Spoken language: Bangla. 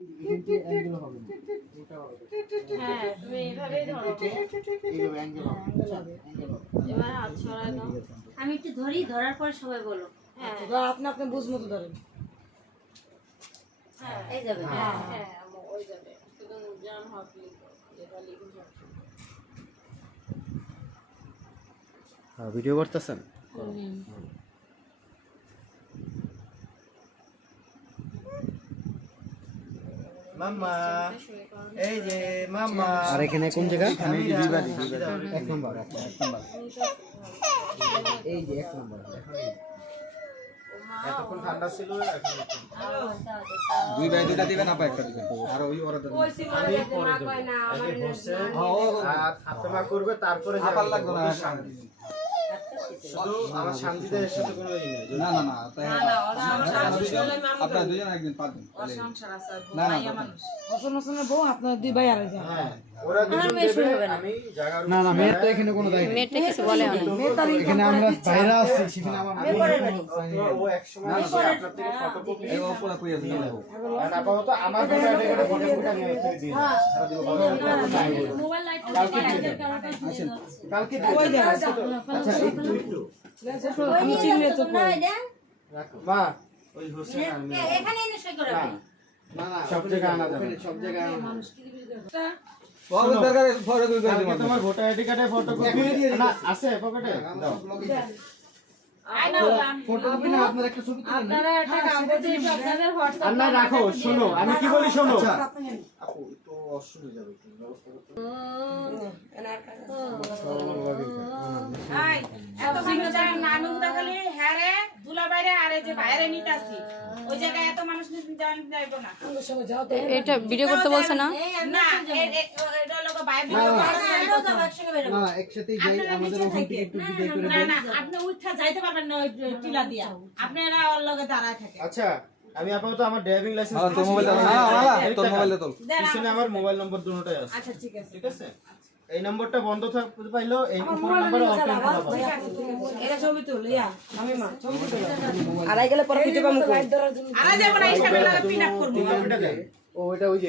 কিন্তু অ্যাঙ্গেল হবে না, এটা হবে। হ্যাঁ তুমি এইভাবেই ধরো, এইভাবে অ্যাঙ্গেল হবে, অ্যাঙ্গেল হবে। এবার হাত ছড়ায় দাও। আমি একটু ধরি, ধরার পর সবাই বলো। হ্যাঁ আপনি আপনি বুঝ মতো ধরেন। হ্যাঁ এই যাবে। হ্যাঁ হ্যাঁ ওই যাবে, শুধু জান হাত লিখো, এটা লিখে যাও। হ্যাঁ, ভিডিও করতেছেন? মাম্মা, এই যে মাম্মা। আর এখানে কোন জায়গা? আমি দুই বাড়ি, এক নম্বর, এক নম্বর। এই যে এক নম্বর। এতক্ষণ ঠান্ডা ছিল, এখন একটু। দুই ভাই দুইটা দিবেন, আপা একটা দিবেন। আর ওই ওরা দেবেন। ওই সিমারে আমি পরে মা দেবো। কয় না আমার আগে হোসেন হ্যাঁ, আর ফাতেমা করবে, তারপরে আপার যাবে। লাগবে না। ওদের শান্তি। শুধু আমার শান্তিদের সাথে কোনো ই নেই। না না না, তাই না, ওরা আমার শাশুড়ি হলে মামু আপনারা দুজন একদিন পাবেন। সংসার আছে, না, না, মাইয়া মানুষ। হোসেন হোসেনের বউ আপনার দুই ভাই আর একজন। হ্যাঁ, ওরা দুজন দেবে, আমি জায়গার না না, মেয়ের তো এখানে কোনো দায়িত্ব নেই। মেয়েটা কিছু বলে না। এখানে আমরা বাইরে আছি, সেখানে আমার ও এক সময় এসে আপনার থেকে ফটোকপি এই ওপরে কই আছে না বাবু। আর আপাতত আমার ফটো এটা ফটোকপি আমি ওকে দিয়ে দিই। সারা দিব মোবাইল লাইটটা কালকে দিয়ে দিয়ে দাও। দেন। কালকে দিয়ে দেন। আচ্ছা একটু আমি চিনলে তো কই। রাখো মা, ওই হোসেন আর মেয়ে। এখানে এনে সই করাবে। না না, সব জায়গায় আনা যাবে। সব জায়গায় আনা যাবে। বাবু দরকার ফটো কই করে কালকে দিবেন। তোমার ভোটার আইডি কার্ডের ফটোকপি না আছে পকেটে দাও। আয় না, ফটো কপি না, আপনার একটা ছবি তুলে নিন। আপনারা একটা কাগজে আপনাদের হোয়াটসঅ্যাপ আর না রাখো, শোনো আমি কি বলি শোনো। আচ্ছা। আপু তো অসুবিধা যাবে, একটু ব্যবস্থা করতে হবে। আয় এত মানুষ নানু দেখালি হ্যাঁ রে দুলা বাইরে আরে যে বাইরে নিতাছি ওই জায়গায় এত মানুষ জান যাইব না। এটা ভিডিও করতে বলছে না? না এটা লোক বাইরে না, না। আমরাও যাবো একসঙ্গে বেরোবো। না না, একসাথেই যাই, আমাদের ওখান থেকে একটু বিদায় করে না দেন। না আপনি উঠা যাইতে পারবেন না ওই টিলা দিয়া, আপনারা ওর লগে দাঁড়ায় থাকে। আচ্ছা আমি আপাতত আমার ড্রাইভিং লাইসেন্স তোর মোবাইল দাও। না মালা, তোর মোবাইল দে তোর। পিছনে আমার মোবাইল নম্বর দুটোই আছে। আচ্ছা ঠিক আছে ঠিক আছে, এই নম্বরটা বন্ধ থাকতে পাইলো, এই ফোন নম্বরে অপেন করা হবে। এটা ছবি তুলিয়া আমি মা ছবি তুলি আড়াই গেলে পরে পিঠে পামু আরে যাব না এই সামনে লাগা পিন আপ করব। কপিটা দেন। ও এটা ওই যে